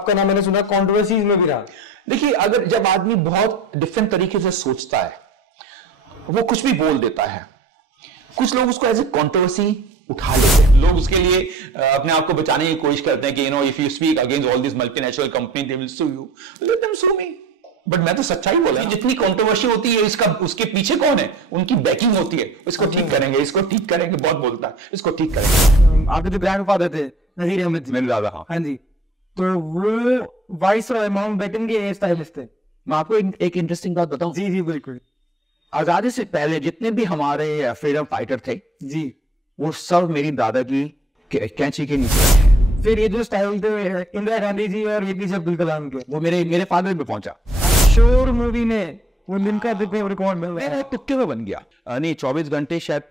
आपका नाम मैंने सुना कंट्रोवर्सीज में भी रहा। देखिए, अगर जब आदमी बहुत डिफरेंट तरीके से सोचता है, वो कुछ भी बोल देता है, कुछ लोग उसको एज ए कंट्रोवर्सी उठा लेते हैं। लोग उसके लिए अपने आप को बचाने की कोशिश करते हैं कि if you speak against all this multinational company they will sue you, let them sue me. But मैं तो सच्चाई बोला, जितनी कंट्रोवर्सी होती है इसका उसके पीछे कौन है, उनकी बैकिंग होती है। इसको ठीक करेंगे, इसको ठीक करेंगे, बहुत बोलता है, इसको ठीक करेंगे। आपके जो ग्रैंडफादर थे नजीर अहमद जी, मेरे दादा, हाँ जी, तो वो वाइसरॉय माउंटबेटन के हेयर स्टाइलिस्ट थे। मैं आपको एक इंटरेस्टिंग बात बताऊं। जी जी बिल्कुल। आजादी से पहले जितने भी हमारे फ्रीडम फाइटर थे जी, वो सब मेरी दादा की कैंची के नीचे। फिर ये जो स्टाइल थे इंदिरा गांधी जी और एपीजे अब्दुल कलाम के, वो मेरे फादर में पहुंचा। शोर मूवी ने वो दिन का रिकॉर्ड मिल रहा है, तुक्के में बन गया। नहीं, 24 घंटे शायद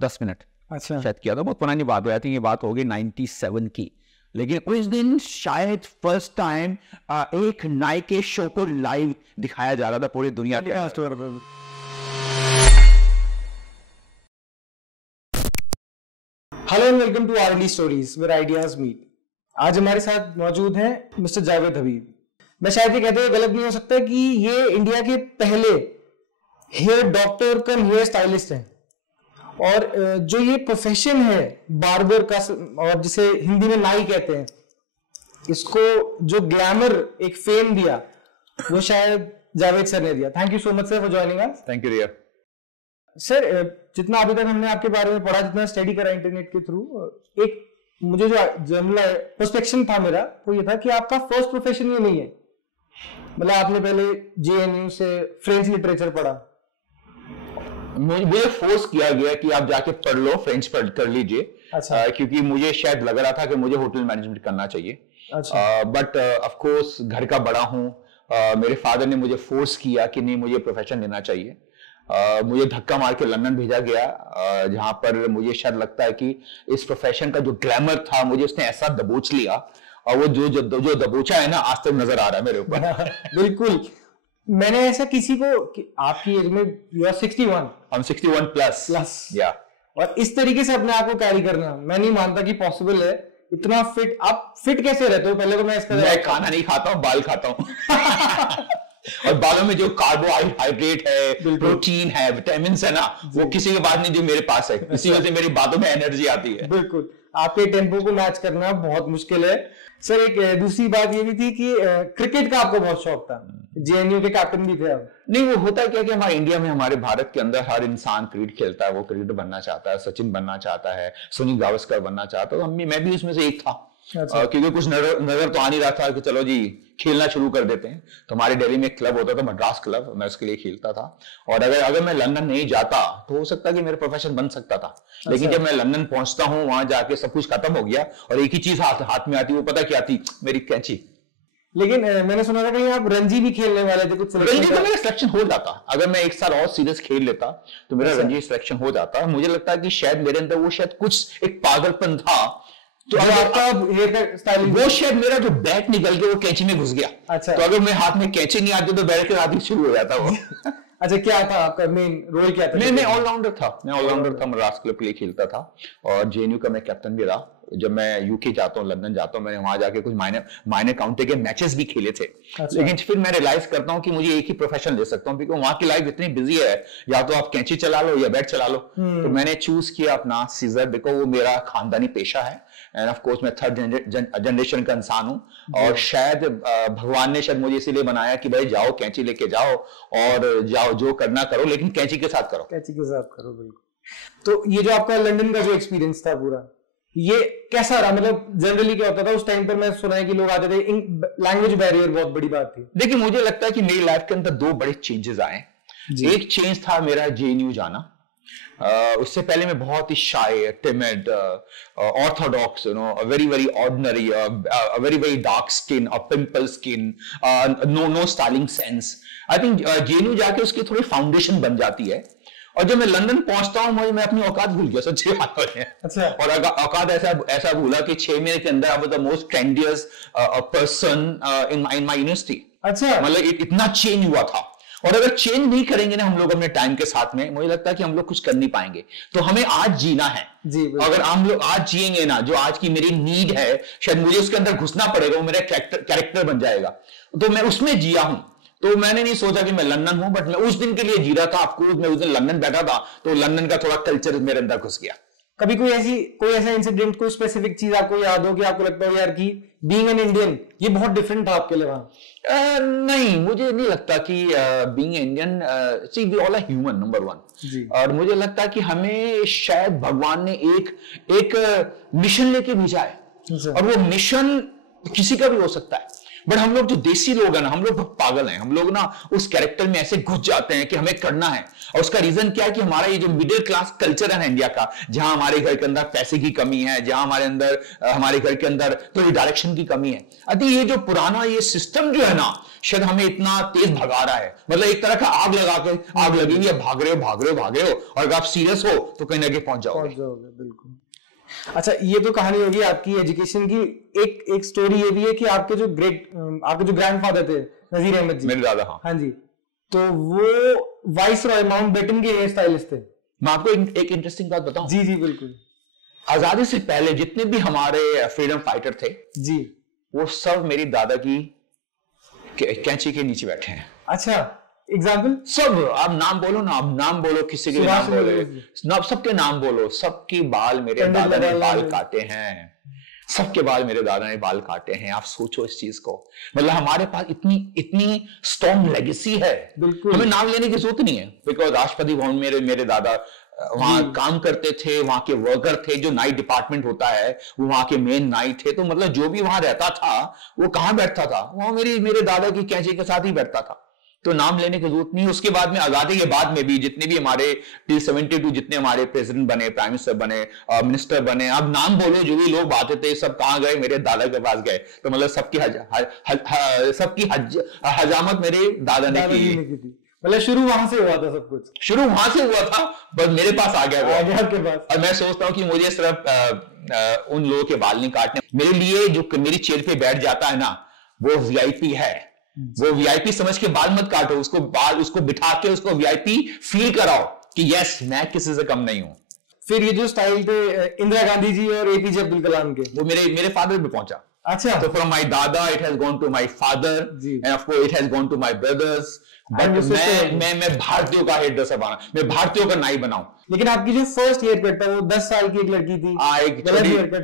10 मिनट अच्छा शायद किया था। बहुत पुरानी बात हो जाती है, ये बात होगी 97 की। लेकिन उस दिन शायद फर्स्ट टाइम एक नाइके शो को लाइव दिखाया जा रहा था पूरी दुनिया के। Hello and welcome to RD stories where ideas meet. आज हमारे साथ मौजूद हैं मिस्टर जावेद हबीब। मैं शायद ये कहते हुए गलत नहीं हो सकता कि ये इंडिया के पहले hair doctor cum hair stylist हैं। और जो ये प्रोफेशन है बार्बर का, और जिसे हिंदी में नाई कहते हैं, इसको जो ग्लैमर एक फेम दिया वो शायद जावेद सर ने दिया। Thank you so much sir for joining us. Thank you Riya. Sir, जितना अभी तक हमने आपके बारे में पढ़ा, जितना स्टडी करा इंटरनेट के थ्रू, एक मुझे जो जनरल पर्सपेक्शन था मेरा वो ये था कि आपका फर्स्ट प्रोफेशन ये नहीं है। मतलब आपने पहले जेएनयू से फ्रेंच लिटरेचर पढ़ा, मुझे फोर्स किया गया कि आप जाके पढ़ लो, फ्रेंच पढ़ कर लीजिए। अच्छा। क्योंकि मुझे शायद लग रहा था कि मुझे होटल मैनेजमेंट करना चाहिए। अच्छा। बट ऑफ कोर्स घर का बड़ा हूँ, मेरे फादर ने मुझे फोर्स किया कि नहीं, मुझे प्रोफेशन लेना चाहिए। मुझे धक्का मार के लंदन भेजा गया, जहां पर मुझे शायद लगता है कि इस प्रोफेशन का जो ग्लैमर था मुझे उसने ऐसा दबोच लिया, और वो जो दबोचा है ना, आज तक नजर आ रहा है मेरे ऊपर। बिल्कुल। मैंने ऐसा किसी को कि आपकी एज में यू आर 61, हम 61 प्लस या, और इस तरीके से अपने आप को कैरी करना मैं नहीं मानता कि पॉसिबल है। इतना फिट, आप फिट कैसे रहते हो? पहले तो मैं खाना नहीं खाता हूँ, बाल खाता हूँ। और बालों में जो कार्बोहाइड्रेट है, प्रोटीन है, विटामिन है ना, वो किसी के पास नहीं जो मेरे पास है। इसी वजह से मेरी बातों में एनर्जी आती है। बिल्कुल, आपके टेम्पो को मैच करना बहुत मुश्किल है। सर, एक दूसरी बात ये भी थी कि क्रिकेट का आपको बहुत शौक था, जेएनयू के कैप्टन भी थे आप। नहीं, वो होता है क्या कि हमारे इंडिया में, हमारे भारत के अंदर हर इंसान क्रिकेट खेलता है। वो क्रिकेटर बनना चाहता है, सचिन बनना चाहता है, सुनील गावस्कर बनना चाहता है। मैं भी उसमें से एक था। अच्छा। क्योंकि कुछ नजर तो आ नहीं रहा था कि चलो जी खेलना शुरू कर देते हैं। तो हमारे दिल्ली में एक क्लब होता था, मद्रास क्लब, मैं उसके लिए खेलता था। और अगर मैं लंदन नहीं जाता तो हो सकता कि मेरा प्रोफेशन बन सकता था। लेकिन जब मैं लंदन पहुंचता हूँ, वहां जाके सब कुछ खत्म हो गया, और एक ही चीज हाथ में आती, वो पता क्या आती? मेरी कैंची। लेकिन मैंने सुना था कहीं आप रणजी भी खेलने वाले थे, कुछ रणजी तो मेरा सिलेक्शन हो जाता। अगर मैं एक साल और सीरियस खेल लेता तो मेरा रणजी सिलेक्शन हो जाता। मुझे लगता है कि शायद मेरे अंदर वो शायद कुछ एक पागलपन था। तो अगर आपका हेयर स्टाइलिंग, वो शायद मेरा जो बैट निकल के वो कैंची में घुस गया। अच्छा। तो अगर मेरे हाथ में कैंची नहीं आती तो बैट के हाथ ही शुरू हो जाता वो। अच्छा, क्या था आपका मेन रोल? क्या था? मैं ऑलराउंडर था। मद्रास क्लब के लिए खेलता था, और जेएनयू का मैं कैप्टन भी रहा। जब मैं यूके जाता हूँ, लंदन जाता हूँ, मैंने वहां जाके कुछ माइनर काउंटी के मैचेस भी खेले थे। अच्छा। लेकिन फिर मैं रियलाइज करता हूँ कि मुझे एक ही प्रोफेशन ले सकता हूँ, क्योंकि वहां की लाइफ इतनी बिजी है, या तो आप कैंची चला लो या बैट चला लो। तो मैंने चूज किया अपना सीजर, बिकॉज वो मेरा खानदानी पेशा है। एंड ऑफ कोर्स मैं थर्ड जनरेशन का इंसान हूँ, और शायद भगवान ने शायद मुझे इसीलिए बनाया कि भाई जाओ, कैंची लेके जाओ, और जाओ जो करना करो, लेकिन कैंची के साथ करो। कैंची के साथ करो, बिल्कुल। तो ये जो आपका लंदन का जो एक्सपीरियंस था पूरा, ये कैसा रहा? मतलब जनरली क्या होता था उस टाइम पर? मैं सुना है कि लोग आते थे, लैंग्वेज बैरियर बहुत बड़ी बात थी। देखिए, मुझे लगता है कि मेरी लाइफ के अंदर दो बड़े चेंजेस आए। एक चेंज था मेरा जेएनयू जाना। उससे पहले मैं बहुत ही shy, timid, orthodox, very very ordinary, very very dark skin, pimple skin, no styling sense. I think JNU जाके उसकी थोड़ी फाउंडेशन बन जाती है। और जब मैं लंदन पहुंचता हूं, मैं अपनी औकात भूल गया, सच्ची बात है। अच्छा। और औकात ऐसा भूला कि 6 महीने के अंदर I was the most trendiest person in my university. अच्छा। मतलब इतना चेंज हुआ था। और अगर चेंज नहीं करेंगे ना हम लोग अपने टाइम के साथ में, मुझे लगता है कि हम लोग कुछ कर नहीं पाएंगे। तो हमें आज जीना है जी, अगर हम लोग आज जिएंगे ना, जो आज की मेरी नीड है, शायद मुझे उसके अंदर घुसना पड़ेगा, वो मेरा कैरेक्टर बन जाएगा। तो मैं उसमें जिया हूं। तो मैंने नहीं सोचा कि मैं लंदन हूं, बट मैं उस दिन के लिए जी रहा था। आपको मैं उस दिन लंदन बैठा था, तो लंदन का थोड़ा कल्चर मेरे अंदर घुस गया। कभी कोई ऐसा इंसिडेंट, कोई स्पेसिफिक चीज आपको याद हो कि आपको लगता हो यार कि बीइंग एन इंडियन ये बहुत डिफरेंट था आपके लिए वहां? नहीं, मुझे नहीं लगता कि being Indian, see we all are human, number one. और मुझे लगता है कि हमें शायद भगवान ने एक मिशन लेके भेजा है, और वो मिशन किसी का भी हो सकता है। बट हम लोग जो देसी लोग हैं ना, हम लोग बहुत पागल हैं। हम लोग ना उस कैरेक्टर में ऐसे घुस जाते हैं कि हमें करना है। और उसका रीजन क्या है कि हमारा ये जो मिडिल क्लास कल्चर है ना इंडिया का, जहां हमारे घर के अंदर पैसे की कमी है, जहां हमारे घर के अंदर थोड़ी डायरेक्शन की कमी है। अति ये जो पुराना ये सिस्टम जो है ना, शायद हमें इतना तेज भगा रहा है। मतलब एक तरह का आग लगा के, आग लगेगी, भाग रहे हो, और अगर आप सीरियस हो तो कहीं ना कहीं पहुंच जाओगे। बिल्कुल। अच्छा, ये तो कहानी होगी आपकी एजुकेशन की। एक स्टोरी ये भी है कि आपके जो ग्रैंडफादर थे नजीर अहमद जी, मेरे दादा, हाँ जी, तो वो वाइस रॉय माउंटबेटन के हेयर स्टाइलिस्ट थे। मैं आपको एक इंटरेस्टिंग बात बताऊं? जी जी बिल्कुल। आजादी से पहले जितने भी हमारे फ्रीडम फाइटर थे जी, वो सब मेरी दादा की कैंची के नीचे बैठे हैं। अच्छा, एग्जाम्पल? सब आप नाम बोलो ना, आप नाम बोलो, किसी के नाम बोलो, सबके नाम बोलो, सबके बाल मेरे दादा ने बाल काटे हैं, सबके बाल मेरे दादा ने बाल काटे हैं। आप सोचो इस चीज को, मतलब हमारे पास इतनी स्ट्रॉन्ग लेगेसी है, हमें नाम लेने की जरूरत नहीं है। बिकॉज राष्ट्रपति भवन मेरे दादा वहां काम करते थे, वहां के वर्कर थे, जो नाइट डिपार्टमेंट होता है वो वहां के मेन नाइट थे। तो मतलब जो भी वहां रहता था वो कहां बैठता था, वहां मेरे दादा की कैंची के साथ ही बैठता था। तो नाम लेने की जरूरत नहीं। उसके बाद में, आजादी के बाद में भी जितने भी हमारे टिल 72 जितने हमारे प्रेसिडेंट बने, प्राइम मिनिस्टर बने, मिनिस्टर बने, अब नाम बोलो, जो भी लोग आते थे सब कहां गए, मेरे दादा के पास गए। तो मतलब सबकी हजामत मेरे दादा ने की। मतलब शुरू वहां से हुआ था, सब कुछ शुरू वहां से हुआ था, बस मेरे पास आ गया आपके पास। और मैं सोचता हूँ कि मुझे सिर्फ उन लोगों के बाल नहीं काटने, मेरे लिए जो मेरी चेयर पे बैठ जाता है ना, वो वीआईपी है। वो वीआईपी समझ के बाल मत काटो, उसको बिठा के उसको वीआईपी फील कराओ कि यस मैं किसी से कम नहीं हूं। फिर ये जो स्टाइल थे इंदिरा गांधी जी और एपीजे अब्दुल कलाम के, वो मेरे फादर पे पहुंचा। अच्छा, तो फ्रॉम माय दादा it has gone to my father and of course it has gone to my brothers. But मैं भारतीयों का हेयर ड्रेसर बना, मैं भारतीयों का नाई बनाऊं। लेकिन आपकी जो फर्स्ट हेयर कट था वो 10 साल की एक लड़की थी, एक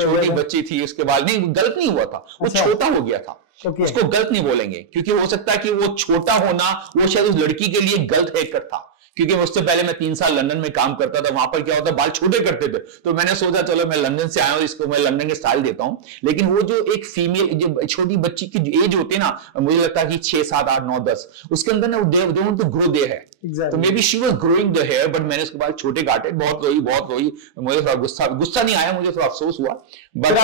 छोटी बच्ची थी, उसके बाद नहीं, गलत नहीं हुआ था, वो छोटा हो गया था। उसको गलत नहीं बोलेंगे, क्योंकि हो सकता है कि वो छोटा होना वो शायद उस लड़की के लिए गलत हेयर कट था। क्योंकि उससे पहले मैं 3 साल लंदन में काम करता था, वहां पर क्या होता, बाल छोटे करते थे। तो मैंने सोचा चलो मैं लंदन से आया हूं, इसको मैं लंदन के स्टाइल देता हूं। लेकिन वो जो एक फीमेल, जो छोटी बच्ची की एज होती है ना, मुझे लगता है कि 6, 7, 8, 9, 10, उसके अंदर ना they want to grow their hair. तो maybe she was growing the hair, but मैंने उसके बाद छोटे काटे। बहुत रोई, मुझे थोड़ा गुस्सा नहीं आया, मुझे थोड़ा अफसोस हुआ। बट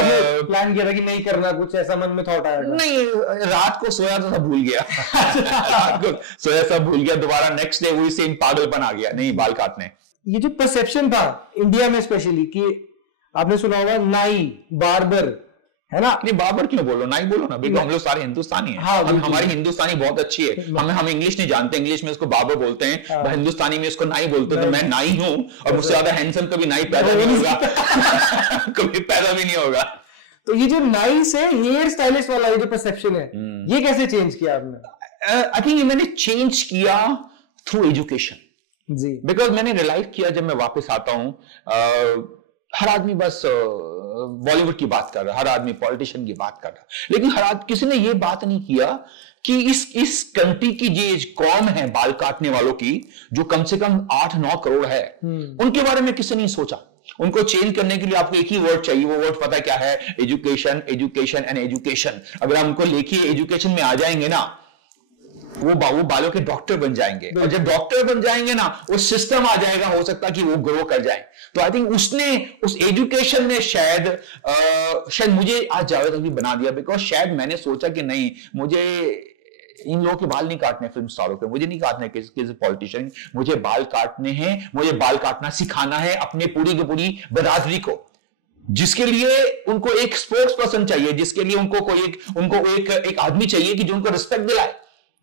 प्लान किया था कि नहीं करना, कुछ ऐसा मन में थॉट आया? नहीं, रात को सोया तो सब भूल गया। रात को सोया सब भूल गया, दोबारा नेक्स्ट डे वही सेम पागलपन आ गया, नहीं बाल काटने। ये जो परसेप्शन था इंडिया में स्पेशली, कि आपने सुना होगा नाई, बार्बर, है ना? नहीं, बार्बर क्यों बोलो, नाई बोलो ना, बिकॉज़ हम लोग सारे हिंदुस्तानी हैं। हाँ, हमारी हिंदुस्तानी बहुत अच्छी है। हम इंग्लिश नहीं जानते, इंग्लिश में इसको बार्बर बोलते हैं, हाँ। हिंदुस्तानी में इसको नाई बोलते हैं। तो मैं नाई हूं, और मुझसे ज्यादा हैंडसम कभी नाई पैदा नहीं होगा। कभी पैदा भी नहीं होगा। तो ये जो नाई से हेयर स्टाइलिस्ट वाला ये जो परसेप्शन है, ये कैसे चेंज किया आपने? आई थिंक मैंने चेंज किया थ्रू एजुकेशन जी। बिकॉज मैंने रियलाइज किया जब मैं वापस आता हूं, हर आदमी बस बॉलीवुड की बात कर रहा, हर आदमी पॉलिटिशियन की बात कर रहा, लेकिन किसी ने यह बात नहीं किया कि इस कंट्री की जो कौम है बाल काटने वालों की, जो कम से कम 8-9 करोड़ है, उनके बारे में किसी ने सोचा। उनको चेंज करने के लिए आपको एक ही वर्ड चाहिए, वो वर्ड पता क्या है? Education, education and education. अगर हम उनको लेके एजुकेशन में आ जाएंगे ना, वो बालों के डॉक्टर बन जाएंगे, और जब डॉक्टर बन जाएंगे ना, वो सिस्टम आ जाएगा, हो सकता है कि वो ग्रो कर जाए। तो आई थिंक उस एजुकेशन ने शायद मुझे आज जावेद अभी बना दिया, बिकॉज शायद मैंने सोचा कि नहीं, मुझे इन लोगों के बाल नहीं काटने फिल्म स्टारों के, मुझे नहीं काटने किसी पॉलिटिशियन, मुझे बाल काटने हैं, मुझे बाल काटना सिखाना है अपने पूरी की पूरी बरादरी को, जिसके लिए उनको एक स्पोक्स पर्सन चाहिए, जिसके लिए उनको एक आदमी चाहिए कि जो उनको रिस्पेक्ट दिलाए।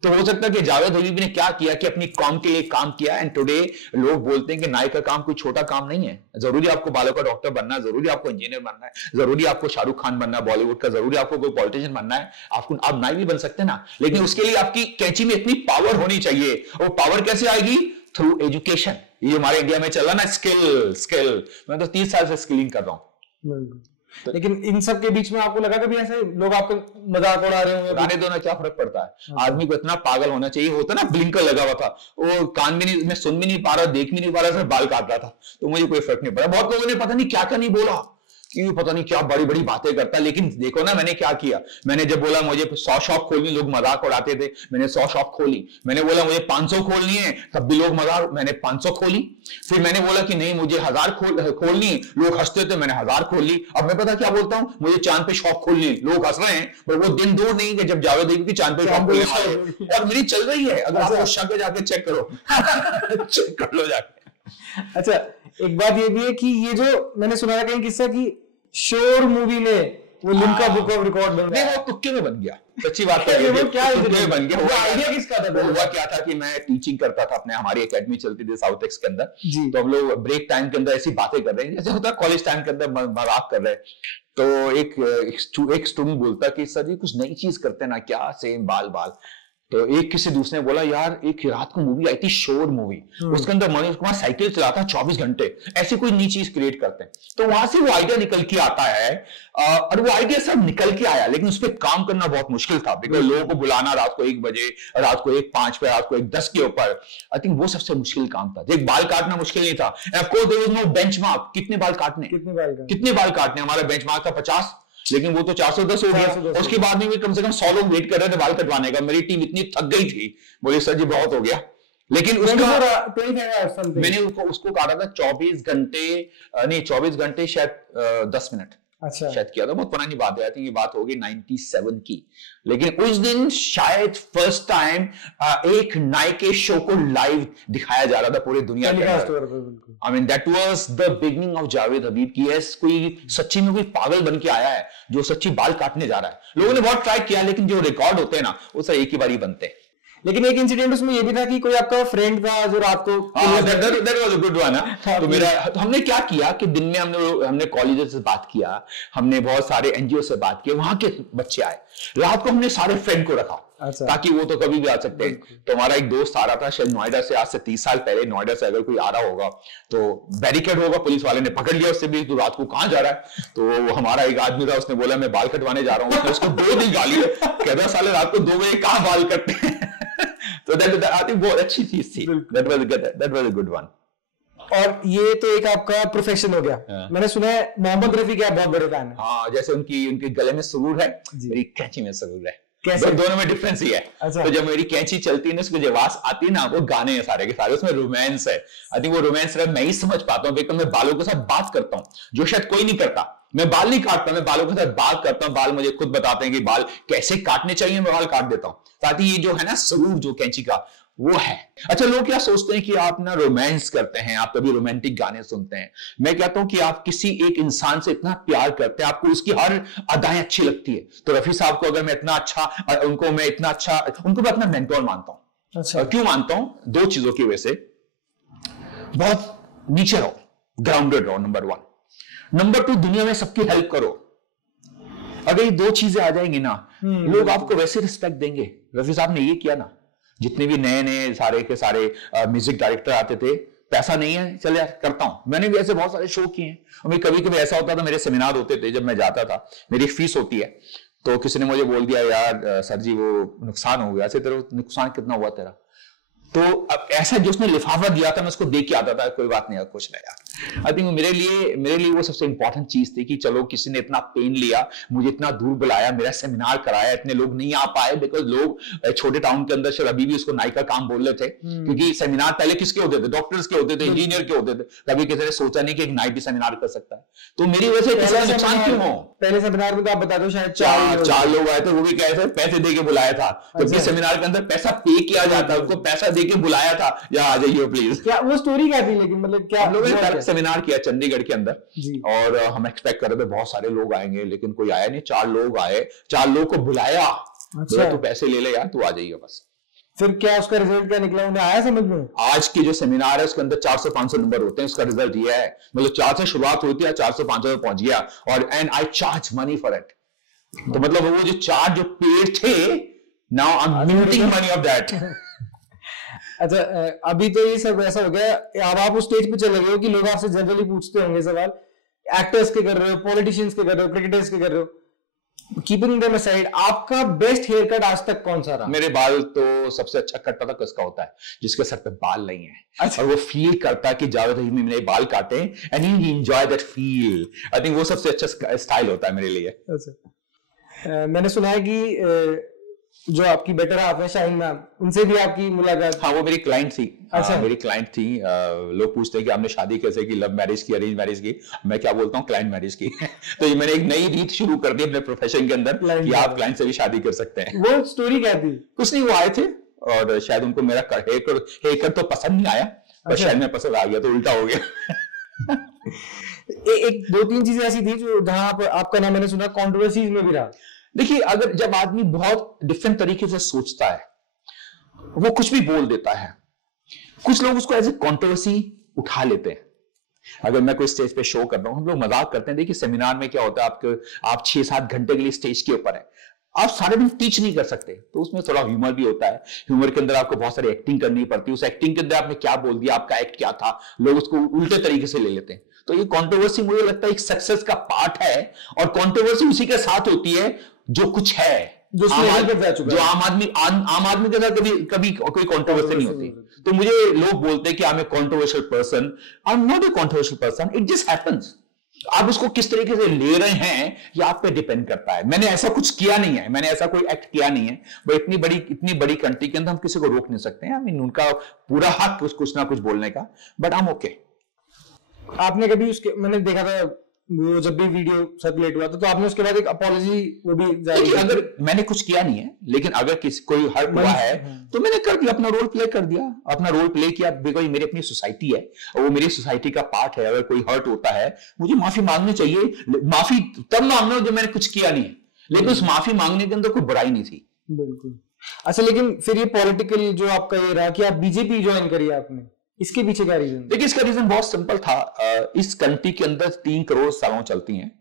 तो हो सकता है कि जावेद हबीब ने क्या किया कि अपनी कौम के लिए काम किया, एंड टुडे लोग बोलते हैं कि नायक का काम कोई छोटा काम नहीं है। जरूरी आपको बालों का डॉक्टर बनना है, जरूरी आपको इंजीनियर बनना है, जरूरी आपको शाहरुख खान बनना है बॉलीवुड का, जरूरी आपको कोई पॉलिटिशियन बनना है, आपको आप नायक भी बन सकते हैं ना, लेकिन उसके लिए आपकी कैंची में इतनी पावर होनी चाहिए। और पावर कैसे आएगी? Through education. ये हमारे इंडिया में चल रहा ना, स्किल। मैं तो 30 साल से स्किलिंग कर रहा हूं। लेकिन इन सब के बीच में आपको लगा कभी ऐसे लोग आपको मजाक उड़ा रहे होंगे? उड़ाने दो ना, क्या फर्क पड़ता है? आदमी को इतना पागल होना चाहिए। होता ना, ब्लिंकर लगा हुआ था, वो कान भी नहीं, मैं सुन भी नहीं पा रहा, देख भी नहीं पा रहा, सिर्फ बाल काट रहा था, तो मुझे कोई फर्क नहीं पड़ा। बहुत लोगों ने पता नहीं क्या क्या नहीं बोला, कि पता नहीं क्या बड़ी बड़ी बातें करता है। लेकिन देखो ना मैंने क्या किया, मैंने जब बोला मुझे 100 शॉप खोलनी, लोग मजाक उड़ाते थे, मैंने 100 शॉप खोली। मैंने बोला मुझे 500 खोलनी है, तब भी लोग मजाक, मैंने 500 खोली। फिर मैंने बोला कि नहीं मुझे 1000 खोलनी, लोग हंसते थे, मैंने 1000 खोल ली। अब मैं पता क्या बोलता हूं, मुझे चांद पे शॉप खोलनी, लोग हंस रहे हैं, पर वो दिन दूर नहीं कि जब जावेद हबीब की चांद पे शॉप खोलने वाले, और मेरी चल रही है। अगर आप उस पे जाके चेक करो चेक कर लो जाके। अच्छा, एक बात ये भी है कि ये जो मैंने सुना था कहीं किस्सा की शोर मूवी में वो लिम्का बुक ऑफ रिकॉर्ड बन गया। नहीं, वो तुक्के में बन गया, सच्ची बात है। वो क्या तुक्के में बन गया। वो आइडिया किसका था? हुआ क्या था कि मैं टीचिंग करता था अपने, हमारी एकेडमी चलती थी साउथ एक्स के अंदर, जी। तो हम लोग ब्रेक टाइम के अंदर ऐसी बातें कर रहे हैं जैसे होता है कॉलेज टाइम के अंदर, मजाक कर रहे हैं। तो एक स्टूडेंट बोलता कि सर जी कुछ नई चीज करते हैं ना क्या, सेम बाल बाल। तो एक किसी दूसरे ने बोला यार एक रात को मूवी आई थी शोर मूवी, उसके अंदर मनोज कुमार साइकिल चलाता 24 घंटे, ऐसी कोई नई चीज क्रिएट करते हैं। तो वहां से वो आइडिया निकल के आता है, और वो आइडिया सब निकल के आया, लेकिन उस पर काम करना बहुत मुश्किल था, बिकॉज लोगों को बुलाना रात को 1 बजे, रात को 1:05 पे, रात को 1:10 के ऊपर, आई थिंक वो सबसे मुश्किल काम था। एक बाल काटना मुश्किल नहीं था, of course there was no benchmark, कितने बाल काटने, हमारा बेंचमार्क था 50, लेकिन वो तो 410 हो गया। उसके बाद में भी कम से कम 100 लोग वेट कर रहे थे बाल कटवाने का। मेरी टीम इतनी थक गई थी, बोले सर जी बहुत हो गया। लेकिन उसका मैंने उसको काटा था 24 घंटे, नहीं 24 घंटे शायद 10 मिनट, अच्छा शायद किया था। बहुत पुरानी बात है, ये बात होगी 97 की। लेकिन उस दिन शायद फर्स्ट टाइम एक नायके शो को लाइव दिखाया जा रहा था पूरी दुनिया में। I mean that was the beginning of Javed Habib की। यस, कोई सच्ची में कोई पागल बन के आया है जो सच्ची बाल काटने जा रहा है। लोगों ने बहुत ट्राई किया, लेकिन जो रिकॉर्ड होते हैं ना वो सब एक ही बारी बनते हैं। लेकिन एक इंसिडेंट उसमें ये भी था कि कोई आपका फ्रेंड था जो रात को, that was a good one, तो मेरा, तो हमने क्या किया कि दिन में हमने कॉलेज से बात किया, हमने बहुत सारे एनजीओ से बात की, वहां के बच्चे आए, रात को हमने सारे फ्रेंड को रखा, अच्छा। ताकि वो तो कभी भी आ सकते हैं। तो हमारा एक दोस्त आ रहा था शायद नोएडा से, आज से 30 साल पहले। नोएडा से अगर कोई आ रहा होगा तो बैरिकेड होगा, पुलिस वाले ने पकड़ लिया उससे भी, तो रात को कहां जा रहा है। तो हमारा एक आदमी था, उसने बोला मैं बाल कटवाने जा रहा हूँ, उसने उसको 2 दिन गाली, कहता साले रात को 2 बजे कहां बाल कटते हैं। तो आई थिंक बहुत अच्छी चीज थी, that was a good one। और ये तो एक आपका प्रोफेशन हो गया। मैंने सुना है मोहम्मद रफी के आप बहुत बड़े फैन हैं। हाँ, जैसे उनके गले में सुरूर है, मेरी कैंची में सुरूर है। कैसे? दोनों में डिफरेंस ही है। अच्छा। तो जब मेरी कैंची चलती है ना, उसकी जो आवाज आती है ना, वो गाने हैं सारे के सारे, उसमें रोमांस है। आई थिंक वो रोमांस सिर्फ मैं ही समझ पाता हूँ, बिकॉज़ मैं बालों के साथ बात करता हूँ, जो शायद कोई नहीं करता। मैं बाल नहीं काटता, मैं बालों के साथ बात करता हूँ। बाल मुझे खुद बताते हैं कि बाल कैसे काटने चाहिए, मैं बाल काट देता हूँ। ताकि ये जो है ना सुरूर जो कैंची का, वो है। अच्छा, लोग क्या सोचते हैं कि आप ना रोमांस करते हैं, आप कभी रोमांटिक गाने सुनते हैं। मैं कहता हूं कि आप किसी एक इंसान से इतना प्यार करते हैं, आपको उसकी हर अदाएं अच्छी लगती है। तो रफी साहब को अगर मैं इतना अच्छा, उनको मैं अपना मेंटोर मानता हूं। अच्छा। क्यों मानता हूं? 2 चीजों की वजह से। बहुत नीचे रहो, ग्राउंडेड रहो, नंबर 1। नंबर 2, दुनिया में सबकी हेल्प करो। अगर ये 2 चीजें आ जाएंगी ना, लोग आपको वैसे रिस्पेक्ट देंगे। रफी साहब ने ये किया ना, जितने भी नए सारे के सारे म्यूजिक डायरेक्टर आते थे, पैसा नहीं है, चल यार करता हूं। मैंने भी ऐसे बहुत सारे शो किए हैं। और कभी कभी ऐसा होता था, मेरे सेमिनार होते थे, जब मैं जाता था, मेरी फीस होती है, तो किसी ने मुझे बोल दिया यार सर जी वो नुकसान हो गया। ऐसे तेरा नुकसान कितना हुआ तेरा? तो अब ऐसा जो उसने लिफाफा दिया था, मैं उसको देख के आता था, कोई बात नहीं, कुछ नहीं यार। आई थिंक मेरे लिए वो सबसे इंपॉर्टेंट चीज थी कि चलो किसी ने इतना पेन लिया, मुझे इतना दूर बुलाया, मेरा सेमिनार कराया, इतने लोग नहीं आ पाए, बिकॉज लोग छोटे टाउन के अंदर शायद अभी भी उसको नायक का काम बोल रहे थे। क्योंकि सेमिनार पहले किसके होते थे? डॉक्टर्स के होते थे, इंजीनियर के होते थे। कभी किसी ने सोचा नहीं कि एक नायक भी सेमिनार कर सकता है। तो मेरी वजह से किसी का नुकसान क्यों हो? पहले सेमिनार में तो आप बता दो शायद 4 लोग आए थे, वो भी कैसे पैसे दे के बुलाया था। जबकि सेमिनार के अंदर पैसा पे किया जाता, उनको पैसा दे के बुलाया था, या आ जाइए प्लीज। क्या वो स्टोरी क्या थी? लेकिन मतलब क्या, हम लोगों ने सेमिनार किया चंडीगढ़ के अंदर, जी। और हम एक्सपेक्ट कर रहे थे बहुत सारे लोग आएंगे, लेकिन कोई आया नहीं। 4 लोग आए, 4 लोग को बुलाया। अच्छा। तो पैसे ले ले यार, तू आ जाइए बस। फिर क्या उसका रिजल्ट क्या निकला, उन्हें आया समझ में? आज की जो सेमिनार है उसके अंदर 400-500 नंबर होते हैं, उसका रिजल्ट ये है, मतलब 4 से शुरुआत होती है, 400-500 में पहुंच गया, और and I charge money for it. तो मतलब वो जो 4 जो पेड थे, now I am minting money of that. अच्छा, अभी तो ये सब ऐसा हो गया, अब आप उस स्टेज पे चले गए हो कि लोग आपसे जनरली पूछते होंगे सवाल, एक्टर्स के कर रहे हो, पॉलिटिशियंस के कर रहे हो, क्रिकेटर्स के कर रहे हो, कीपिंग देम असाइड, आपका बेस्ट हेयर कट आज तक कौन सा रहा? मेरे बाल तो सबसे अच्छा कट पता किसका होता है? जिसके सर पे बाल नहीं है। अच्छा। और वो फील करता है कि जावेद हबीब मेरे बाल काटे, and he enjoy that feel. I think वो सबसे अच्छा स्टाइल होता है मेरे लिए। अच्छा, मैंने सुना है कि जो आपकी बेटर हाफ है शाहीन मैम, उनसे भी आपकी मुलाकात? हाँ, वो मेरी क्लाइंट थी। अच्छा। मेरी क्लाइंट थी। लोग पूछते हैं कि आपने शादी कैसे की, लव मैरिज की, अरेंज मैरिज की? मैं क्या बोलता हूँ, क्लाइंट मैरिज की। तो ये मैंने एक नई रीत शुरू कर दी अपने प्रोफेशन के अंदर कि आप क्लाइंट से भी शादी कर सकते हैं। वो स्टोरी क्या थी? कुछ नहीं, वो आए थे और शायद उनको मेरा हेयर कट तो पसंद नहीं आया, पर शायद मैं पसंद आ गया, तो उल्टा हो गया। एक 2-3 चीजें ऐसी थी जो जहां आपका नाम मैंने सुना कंट्रोवर्सीज में भी रहा। देखिए, अगर जब आदमी बहुत डिफरेंट तरीके से सोचता है, वो कुछ भी बोल देता है, कुछ लोग उसको एज ए कंट्रोवर्सी उठा लेते हैं। अगर मैं कोई स्टेज पे शो कर रहा हूं, हम लोग मजाक करते हैं, देखिए सेमिनार में क्या होता है, आप 6-7 घंटे के लिए स्टेज के ऊपर है, आप सारे दिन टीच नहीं कर सकते, तो उसमें थोड़ा ह्यूमर भी होता है। ह्यूमर के अंदर आपको बहुत सारी एक्टिंग करनी पड़ती है, उस एक्टिंग के अंदर आपने क्या बोल दिया, आपका एक्ट क्या था, लोग उसको उल्टे तरीके से ले लेते हैं। तो ये कंट्रोवर्सी मुझे लगता है एक सक्सेस का पार्ट है, और कंट्रोवर्सी उसी के साथ होती है जो कुछ है, जो आम आदमी के साथ कभी कोई कंट्रोवर्सी नहीं होती। तो मुझे लोग बोलते हैं कि I am a controversial person, I am not a controversial person, it just happens. आप उसको किस तरीके से ले रहे हैं ये आप पे डिपेंड करता है। मैंने ऐसा कुछ किया नहीं है, मैंने ऐसा कोई एक्ट किया नहीं है, बट इतनी बड़ी कंट्री के अंदर हम किसी को रोक नहीं सकते हैं। आई मीन, उनका पूरा हक कुछ ना कुछ बोलने का, बट आई एम ओके। आपने कभी उसके, मैंने देखा था वो जब भी वीडियो सर्कुलेट हुआ था, तो आपने उसके बाद एक अपॉलॉजी वो भी जारी की। अगर मैंने कुछ किया नहीं है, लेकिन अगर कोई हर्ट हुआ है तो मैंने कर दिया, अपना रोल प्ले कर दिया, अपना रोल प्ले किया, बिकॉज मेरी अपनी सोसाइटी है और वो मेरी सोसाइटी का पार्ट है। अगर कोई हर्ट होता है, मुझे माफी मांगनी चाहिए। माफी तब मांगना जब मैंने कुछ किया नहीं है, लेकिन उस माफी मांगने के अंदर कोई बुराई नहीं थी। बिल्कुल। अच्छा, लेकिन फिर ये पॉलिटिकल जो आपका ये रहा कि आप बीजेपी ज्वाइन करिए आपने, इसके पीछे क्या रीजन? देखिए, इसका रीजन बहुत सिंपल था। इस कंट्री के अंदर 3 करोड़ सैलून चलती हैं,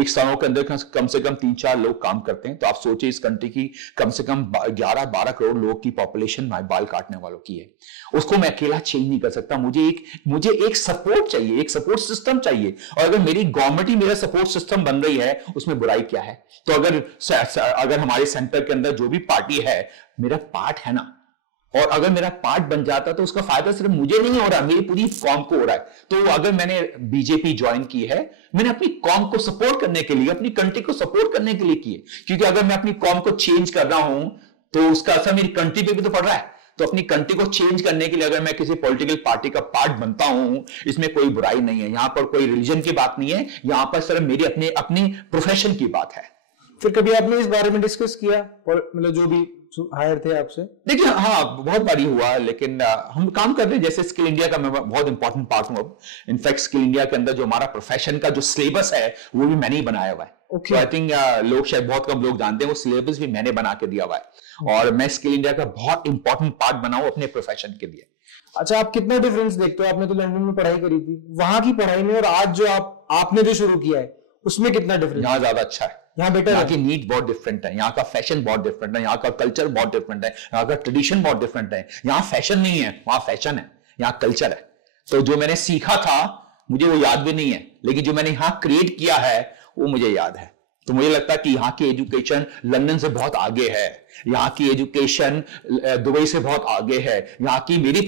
एक सैलून के अंदर कम से कम 3-4 लोग काम करते हैं। तो आप सोचिए, इस कंट्री की कम से कम 11-12 करोड़ लोगों की पॉपुलेशन बाल काटने वालों की है। उसको मैं अकेला चेंज नहीं कर सकता, मुझे एक सपोर्ट चाहिए, एक सपोर्ट सिस्टम चाहिए। और अगर मेरी गवर्नमेंट ही मेरा सपोर्ट सिस्टम बन रही है, उसमें बुराई क्या है? तो अगर हमारे सेंटर के अंदर जो भी पार्टी है, मेरा पार्ट है ना, और अगर मेरा पार्ट बन जाता तो उसका फायदा सिर्फ मुझे नहीं हो रहा, मेरी पूरी कॉम को हो रहा है। तो अगर मैंने बीजेपी ज्वाइन की है, मैंने अपनी कॉम को सपोर्ट करने के लिए, अपनी कंट्री को सपोर्ट करने के लिए की है। क्योंकि अगर मैं अपनी कॉम को चेंज कर रहा हूं तो उसका असर मेरी कंट्री पे भी तो पड़ रहा है। तो अपनी कंट्री को चेंज करने के लिए अगर मैं किसी पॉलिटिकल पार्टी का पार्ट बनता हूं, इसमें कोई बुराई नहीं है। यहां पर कोई रिलीजन की बात नहीं है, यहां पर सिर्फ मेरी अपनी प्रोफेशन की बात है। फिर कभी आपने इस बारे में डिस्कस किया, और मतलब जो भी हायर थे आपसे? देखिए, हाँ, बहुत बारी हुआ, लेकिन हम काम कर रहे हैं। जैसे स्किल इंडिया का मैं बहुत इंपॉर्टेंट पार्ट हूं अब। इनफैक्ट स्किल इंडिया के अंदर जो हमारा प्रोफेशन का जो सिलेबस है, वो भी मैंने ही बनाया हुआ है। तो आई थिंक लोग शायद बहुत कम लोग जानते हैं, वो सिलेबस भी मैंने बना के दिया हुआ है, और मैं स्किल इंडिया का बहुत इंपॉर्टेंट पार्ट बनाऊं अपने प्रोफेशन के लिए। अच्छा, आप कितना डिफरेंस देखते हो? आपने तो लंदन में पढ़ाई करी थी, वहां की पढ़ाई में और आज जो आपने जो शुरू किया है, उसमें कितना डिफरेंस? यहाँ ज्यादा अच्छा है, यहाँ बेटर है। यहाँ की नीड बहुत डिफरेंट है, यहाँ का फैशन बहुत डिफरेंट है, यहाँ का कल्चर बहुत डिफरेंट है, यहाँ का ट्रेडिशन बहुत डिफरेंट है। यहाँ फैशन नहीं है, वहां फैशन है, यहाँ कल्चर है। तो जो मैंने सीखा था मुझे वो याद भी नहीं है, लेकिन जो मैंने यहाँ क्रिएट किया है वो मुझे याद है। तो मुझे लगता है कि यहाँ की एजुकेशन लंदन से बहुत आगे है, यहाँ की एजुकेशन दुबई से बहुत आगे है, यहाँ की मेरी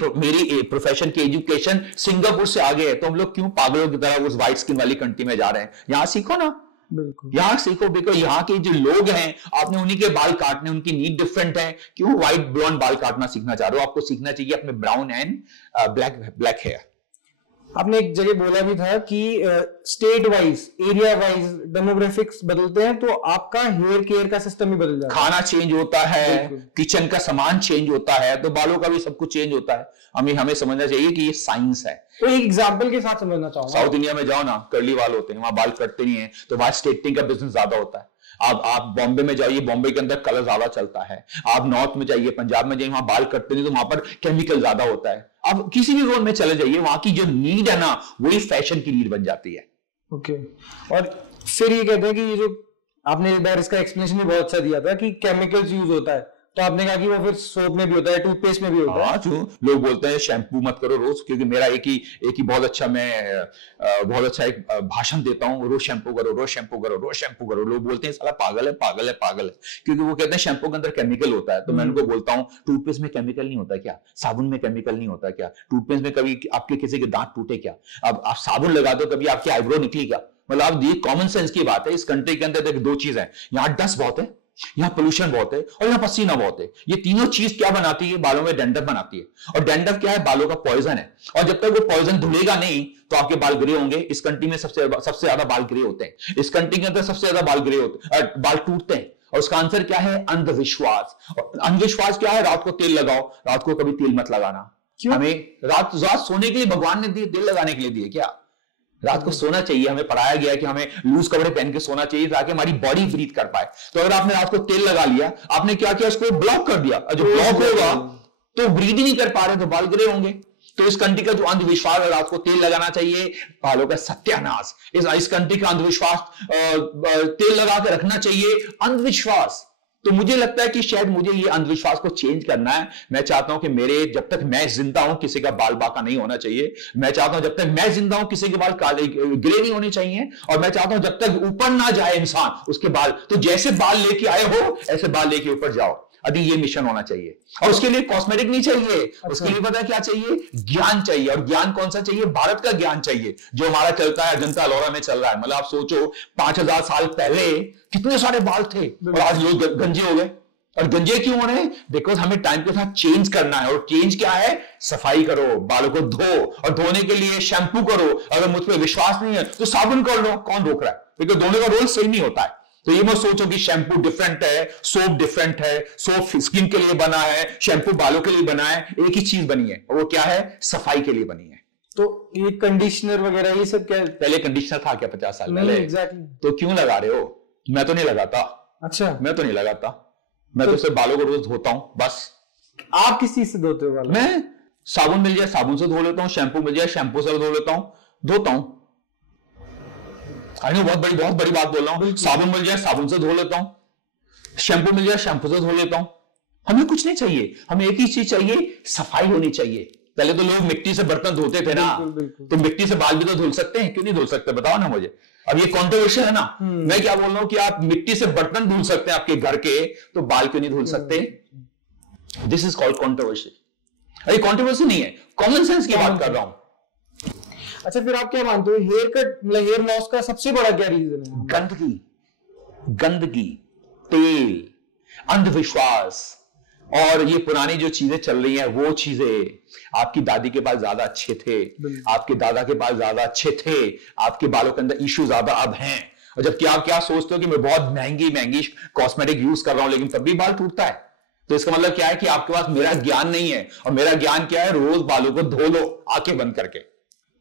प्रोफेशन की एजुकेशन सिंगापुर से आगे है। तो हम लोग क्यों पागलों की तरह उस व्हाइट स्किन वाली कंट्री में जा रहे हैं? यहाँ सीखो ना, बिल्कुल यहाँ सीखो, बिकॉज यहाँ के जो लोग हैं, आपने उन्हीं के बाल काटने, उनकी नीड डिफरेंट है। क्यों व्हाइट ब्लॉन्ड बाल काटना सीखना चाह रहे हो? आपको सीखना चाहिए अपने ब्राउन एंड ब्लैक हेयर। आपने एक जगह बोला भी था कि state wise, area wise demographics बदलते हैं तो आपका हेयर केयर का सिस्टम ही बदल जाता है। खाना चेंज होता है, किचन का सामान चेंज होता है, तो बालों का भी सब कुछ चेंज होता है। हमें समझना चाहिए कि ये साइंस है। तो एक एग्जांपल के साथ समझना चाहूंगा। साउथ इंडिया में जाओ ना, कर्ली बाल होते हैं, वहां बाल कटते नहीं है, तो वहां स्ट्रेटनिंग का बिजनेस ज्यादा होता है। आप बॉम्बे में जाइए, बॉम्बे के अंदर कलर ज्यादा चलता है। आप नॉर्थ में जाइए, पंजाब में जाइए, वहां बाल कटते नहीं तो वहां पर केमिकल ज्यादा होता है। आप किसी भी जोन में चले जाइए, वहां की जो नीड है ना, वही फैशन की नीड बन जाती है। ओके। और फिर ये कहते हैं कि ये जो आपने एक बार इसका एक्सप्लेनेशन भी बहुत अच्छा दिया था कि केमिकल्स यूज होता है, तो आपने कहा कि वो फिर सोप में भी होता है, टूथपेस्ट में भी होता है। जो लोग बोलते हैं शैम्पू मत करो रोज, क्योंकि मेरा एक ही बहुत अच्छा एक भाषण देता हूँ, रोज शैम्पू करो, रोज शैम्पू करो, रोज शैम्पू करो। लोग बोलते हैं साला पागल है, पागल है, पागल है, क्योंकि वो कहते हैं शैम्पू के अंदर केमिकल होता है। तो मैं उनको बोलता हूँ टूथपेस्ट में केमिकल नहीं होता क्या? साबुन में केमिकल नहीं होता क्या? टूथपेस्ट में कभी आपके किसी के दांत टूटे क्या? अब आप साबुन लगा दो, कभी आपकी आईब्रो निकली क्या? मतलब आप ये कॉमन सेंस की बात है। इस कंट्री के अंदर देखो दो चीज है, यहाँ डस्ट बहुत है, यहाँ पोल्यूशन बहुत है, और यहाँ पसीना बहुत है। ये तीनों चीज क्या बनाती है? बालों में डैंड्रफ बनाती है। और डैंड्रफ क्या है? बालों का पॉइजन है। और जब तक वो पॉइजन धुलेगा नहीं तो आपके बाल ग्रे होंगे। इस कंट्री में सबसे ज्यादा बाल ग्रे होते हैं। इस कंट्री के अंदर सबसे ज्यादा बाल ग्रे होते हैं, बाल टूटते हैं। और उसका आंसर क्या है? अंधविश्वास। और अंधविश्वास क्या है? रात को तेल लगाओ, रात को कभी तेल मत लगाना। हमें रात सोने के लिए भगवान ने दिए, तेल लगाने के लिए दिए क्या? रात को सोना चाहिए, हमें पढ़ाया गया है कि हमें लूज कपड़े पहन के सोना चाहिए ताकि हमारी बॉडी ब्रीथ कर पाए। तो अगर आपने रात को तेल लगा लिया, आपने क्या किया? उसको ब्लॉक कर दिया। जो ब्लॉक होगा तो ब्रीथ ही नहीं कर पा रहे, तो बाल ग्रे होंगे। तो इस कंट्री का जो अंधविश्वास है, रात को तेल लगाना चाहिए, बालों का सत्यानाश। इस कंट्री का अंधविश्वास, तेल लगा के रखना चाहिए, अंधविश्वास। तो मुझे लगता है कि शायद मुझे ये अंधविश्वास को चेंज करना है। मैं चाहता हूं कि जब तक मैं जिंदा हूं किसी का बाल बांका नहीं होना चाहिए। मैं चाहता हूं जब तक मैं जिंदा हूं किसी के बाल काले ग्रे नहीं होने चाहिए। और मैं चाहता हूं जब तक ऊपर ना जाए इंसान, उसके बाल, तो जैसे बाल लेके आए हो ऐसे बाल लेके ऊपर जाओ। अभी ये मिशन होना चाहिए। और उसके लिए कॉस्मेटिक नहीं चाहिए। अच्छा। उसके लिए पता है क्या चाहिए? ज्ञान चाहिए। और ज्ञान कौन सा चाहिए? भारत का ज्ञान चाहिए, जो हमारा चलता है, अजंता अलोरा में चल रहा है। मतलब आप सोचो 5000 साल पहले कितने सारे बाल थे और आज लोग गंजे हो गए। और गंजे क्यों हो रहे हैं? बिकॉज हमें टाइम के साथ चेंज करना है। और चेंज क्या है? सफाई करो, बालों को धो, और धोने के लिए शैम्पू करो। अगर मुझ पर विश्वास नहीं है तो साबुन कर लो, कौन रोक रहा है? बिकॉज दोनों का रोल सेम नहीं होता है। तो ये मत सोचो कि शैम्पू डिफरेंट है, सोप डिफरेंट है, सोप स्किन के लिए बना है, शैम्पू बालों के लिए बना है। एक ही चीज बनी है, और वो क्या है? सफाई के लिए बनी है। तो ये कंडीशनर वगैरह ये सब क्या? पहले कंडीशनर था क्या 50 साल पहले? एग्जैक्टली। तो क्यों लगा रहे हो? मैं तो नहीं लगाता। अच्छा। मैं तो नहीं लगाता। मैं तो सिर्फ बालों को रोज धोता हूं बस। आप किस चीज से धोते हो बाल? मैं साबुन मिल जाए साबुन से धो लेता हूं, शैम्पू मिल जाए शैम्पू से धो लेता हूं, धोता हूं। बहुत बड़ी बात बोल रहा हूं। साबुन मिल जाए साबुन से धो लेता हूं, शैम्पू मिल जाए शैम्पू से धो लेता हूं। हमें कुछ नहीं चाहिए, हमें एक ही चीज चाहिए, सफाई होनी चाहिए। पहले तो लोग मिट्टी से बर्तन धोते थे ना, तो मिट्टी से बाल भी तो धुल सकते हैं, क्यों नहीं धुल सकते? बताओ ना मुझे। अब ये कंट्रोवर्शियल है ना। मैं क्या बोल रहा हूं कि आप मिट्टी से बर्तन धुल सकते हैं आपके घर के, तो बाल क्यों नहीं धुल सकते? This is called controversy. अरे कंट्रोवर्सी नहीं है, कॉमन सेंस की बात कर रहा हूं। अच्छा, फिर आप क्या मानते हो हेयर कट मतलब हेयर लॉस का सबसे बड़ा क्या रीजन है? गंदगी, तेल, अंधविश्वास, और ये पुरानी जो चीजें चल रही हैं वो चीजें। आपकी दादी के बाल ज्यादा अच्छे थे, आपके दादा के बाल ज्यादा अच्छे थे, आपके बालों के अंदर इश्यू ज्यादा अब हैं। और जबकि आप क्या सोचते हो कि मैं बहुत महंगी कॉस्मेटिक यूज कर रहा हूं, लेकिन तब भी बाल टूटता है। तो इसका मतलब क्या है कि आपके पास मेरा ज्ञान नहीं है। और मेरा ज्ञान क्या है? रोज बालों को धो लो आंखें बंद करके।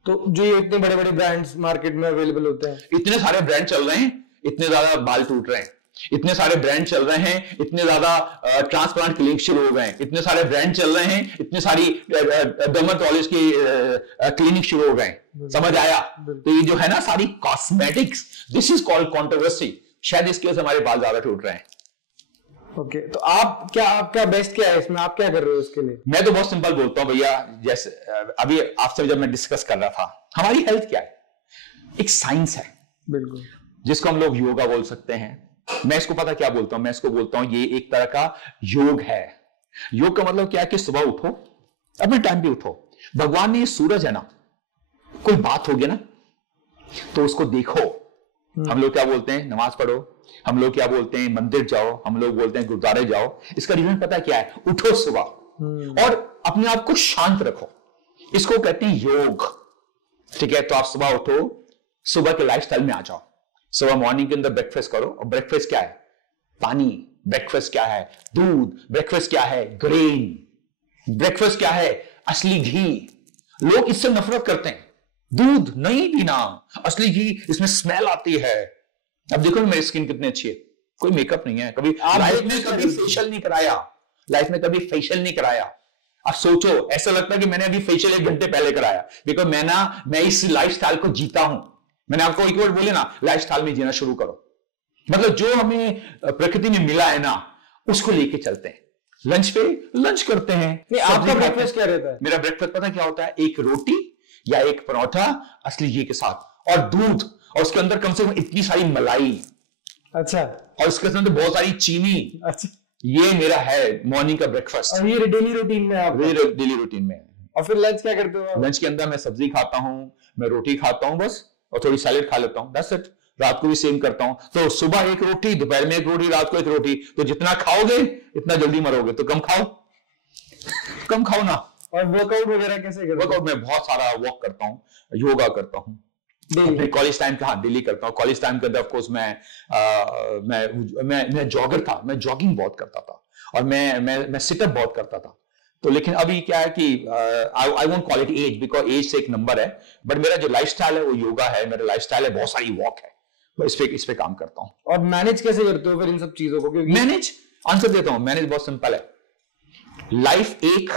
तो जो ये इतने बड़े बड़े ब्रांड्स मार्केट में अवेलेबल होते हैं, इतने सारे ब्रांड चल रहे हैं, इतने ज्यादा बाल टूट रहे हैं। इतने सारे ब्रांड चल रहे हैं, इतने ज्यादा ट्रांसप्लांट क्लिनिक शुरू हो गए हैं। इतने सारे ब्रांड चल रहे हैं, इतनी सारी डर्मेटोलॉजिस्ट की क्लिनिक शुरू हो गए। समझ आया? तो ये जो है ना सारी cosmetics, this is called controversy. शायद इसकी वजह से हमारे बाल ज्यादा टूट रहे हैं। ओके, तो आपका बेस्ट क्या है इसमें? आप क्या कर रहे हो इसके लिए? मैं तो बहुत सिंपल बोलता हूं भैया। जैसे अभी आपसे जब मैं डिस्कस कर रहा था, हमारी हेल्थ क्या है? एक साइंस है, बिल्कुल, जिसको हम लोग योगा बोल सकते हैं। मैं इसको पता क्या बोलता हूं? मैं इसको बोलता हूं ये एक तरह का योग है। योग का मतलब क्या है कि सुबह उठो, अपने टाइम पे उठो। भगवान ने ये सूरज है ना, कोई बात होगी ना तो उसको देखो। हम लोग क्या बोलते हैं? नमाज पढ़ो। हम लोग क्या बोलते हैं? मंदिर जाओ। हम लोग बोलते हैं गुरुद्वारे जाओ। इसका रीजन पता क्या है? उठो सुबह और अपने आप को शांत रखो। इसको कहते हैं योग। ठीक है, तो आप सुबह उठो, सुबह के लाइफस्टाइल में आ जाओ। सुबह मॉर्निंग के अंदर ब्रेकफास्ट करो। और ब्रेकफास्ट क्या है? पानी। ब्रेकफास्ट क्या है? दूध। ब्रेकफास्ट क्या है? ग्रेन। ब्रेकफास्ट क्या है? असली घी। लोग इससे नफरत करते हैं, दूध नहीं पीना, असली घी, इसमें स्मेल आती है। अब देखो मेरी स्किन कितनी अच्छी है, कोई मेकअप नहीं है, कभी लाइफ में कभी फेशियल नहीं कराया, लाइफ में कभी फेशियल नहीं कराया। अब सोचो, ऐसा लगता है कि मैंने अभी फेशियल 1 घंटे पहले कराया, बिकॉज मैं इस लाइफस्टाइल को जीता हूं। मैंने आपको एक बार बोले ना, लाइफस्टाइल में जीना शुरू करो, मतलब जो हमें प्रकृति में मिला है ना, उसको लेके चलते हैं। लंच पे लंच करते हैं। नहीं, आपका ब्रेकफास्ट क्या रहता है? मेरा ब्रेकफास्ट पता क्या होता है? एक रोटी या एक परोठा असली घी के साथ, और दूध, और उसके अंदर कम से कम इतनी सारी मलाई। अच्छा। और उसके अंदर बहुत सारी चीनी। अच्छा। ये मेरा है मॉर्निंग का ब्रेकफास्ट। और ये डेली रूटीन में आप? डेली रूटीन में। और फिर लंच क्या करते हो? लंच के अंदर मैं सब्जी खाता हूँ, मैं रोटी खाता हूँ बस, और थोड़ी सैलेड खा लेता हूँ, दैट्स इट। रात को भी सेम करता हूँ, तो सुबह 1 रोटी, दोपहर में 1 रोटी, रात को 1 रोटी। तो जितना खाओगे इतना जल्दी मरोगे, तो कम खाओ, कम खाओ ना। और वर्कआउट वगैरह कैसे करते हो? वर्कआउट में बहुत सारा वॉक करता हूँ, योगा करता हूँ अपने कॉलेज टाइम का। हाँ, डेली करता हूँ। कॉलेज टाइम के अंदर ऑफ कोर्स मैं जॉगर था, मैं जॉगिंग बहुत करता था, और मैं सिटअप बहुत करता था। तो लेकिन अभी क्या है कि I won't call it age, because age से एक नंबर है, बट मेरा जो लाइफस्टाइल है वो योगा है, मेरा लाइफस्टाइल है, बहुत सारी वॉक है, इस पे काम करता हूँ। और मैनेज कैसे करते हो फिर इन सब चीजों को? मैनेज, आंसर देता हूँ, मैनेज बहुत सिंपल है। लाइफ एक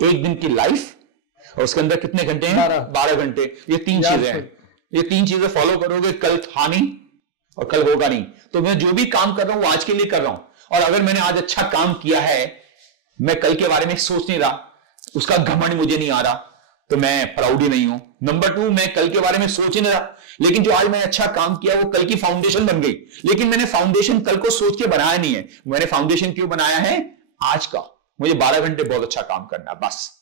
दिन की लाइफ, और उसके अंदर कितने घंटे हैं? 12 घंटे। ये 3 चीजें हैं, ये 3 चीजें फॉलो करोगे, कल था नहीं और कल होगा नहीं। तो मैं जो भी काम कर रहा हूं वो आज के लिए कर रहा हूं, और अगर मैंने आज अच्छा काम किया है, मैं कल के बारे में सोच नहीं रहा, उसका घमंड मुझे नहीं आ रहा, तो मैं प्राउड ही नहीं हूं। नंबर 2, मैं कल के बारे में सोच ही नहीं रहा, लेकिन जो आज मैंने अच्छा काम किया वो कल की फाउंडेशन बन गई। लेकिन मैंने फाउंडेशन कल को सोच के बनाया नहीं है, मैंने फाउंडेशन क्यों बनाया है? आज का। मुझे 12 घंटे बहुत अच्छा काम करना है, बस।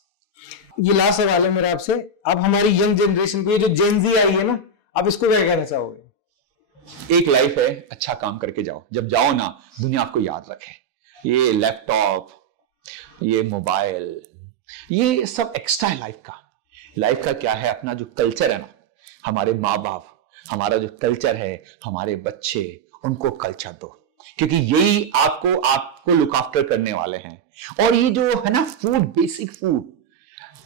ये लास्ट सवाल है मेरा आपसे। अब हमारी यंग जनरेशन को, ये जो जेन ज़ी आई है ना, आप इसको क्या कहना चाहोगे? एक लाइफ है, अच्छा काम करके जाओ। जब जाओ ना, दुनिया आपको याद रखे। ये लैपटॉप, ये मोबाइल, ये सब एक्स्ट्रा है लाइफ का। लाइफ का क्या है? अपना जो कल्चर है ना, हमारे माँ बाप, हमारा जो कल्चर है, हमारे बच्चे, उनको कल्चर दो, क्योंकि यही आपको लुक आफ्टर करने वाले हैं। और ये जो है ना फूड, बेसिक फूड,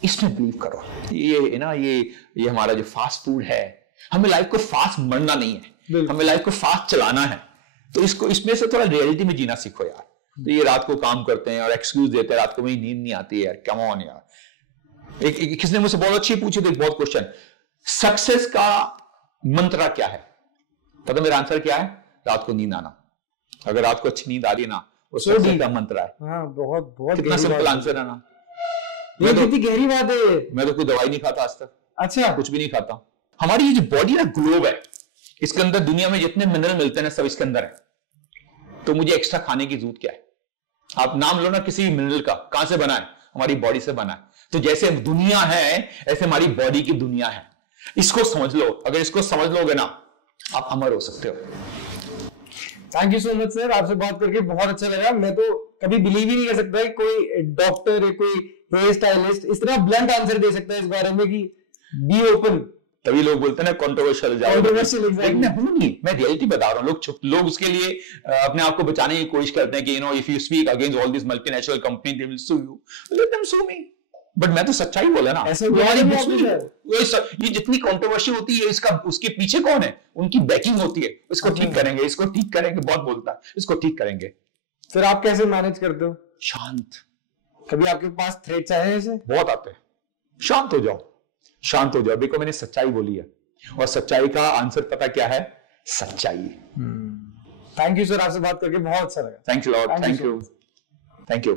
इसमें बिलीव करो। ये ना ये हमारा जो फास्ट फूड है, हमें लाइफ को फास्ट मरना नहीं है, हमें लाइफ को फास्ट चलाना है। तो इसमें से थोड़ा रियलिटी में जीना सीखो यार। तो ये रात को काम करते हैं और एक्सक्यूज देते हैं, रात को मेरी नींद नहीं आती है यार, कम ऑन यार। किसने मुझसे बहुत अच्छी पूछी थी, बहुत क्वेश्चन, सक्सेस का मंत्र क्या है? पता मेरा आंसर क्या है? रात को नींद आना। अगर रात को अच्छी नींद आ रही है ना, वो सक्सेस का मंत्र है। हाँ, बहुत बहुत कितना सिंपल आंसर है ना। ये कितनी गहरी बात है। मैं तो कोई दवाई नहीं खाता आज तक। अच्छा। कुछ भी नहीं खाता। हमारी ये जो बॉडी ना ग्लोब है, इसके अंदर दुनिया में जितने मिनरल मिलते हैं ना, सब इसके अंदर है। तो मुझे एक्स्ट्रा खाने की जरूरत क्या है? आप नाम लो ना किसी मिनरल का, कहां से बना है? हमारी बॉडी से बना है। तो जैसे दुनिया है, ऐसे हमारी बॉडी की दुनिया है। इसको समझ लो। अगर इसको समझ लोगे ना, आप अमर हो सकते हो। Thank you so much sir, आपसे बात करके बहुत अच्छा लगा। मैं तो कभी बिलीव ही नहीं कर सकता कि कोई डॉक्टर या कोई हेयर स्टाइलिस्ट इस तरह ब्लंट आंसर दे सकता है इस बारे में कि बी ओपन। तभी लोग बोलते हैं ना कंट्रोवर्शियल जाओ। मैं हूं नहीं, मैं रियलिटी बता रहा हूं। लोग उसके लिए अपने आप को बचाने की कोशिश करते हैं कि if you speak against all this multinational company they will sue you, let them sue me. But मैं तो सच्चाई बोला ना। ये जितनी कंट्रोवर्सी होती है, इसका उसके पीछे कौन है? उनकी बैकिंग होती है। इसको ठीक करेंगे, इसको ठीक करेंगे, बहुत बोलता है, इसको ठीक करेंगे। फिर आप कैसे मैनेज करते हो? शांत। कभी आपके पास थ्रेट्स आए हैं ऐसे? बहुत आते हैं। शांत हो जाओ, शांत हो जाओ। देखो मैंने सच्चाई बोली है, और सच्चाई का आंसर पता क्या है? सच्चाई। थैंक यू सर, आपसे बात करके बहुत अच्छा लगा। Thank you Lord, thank you.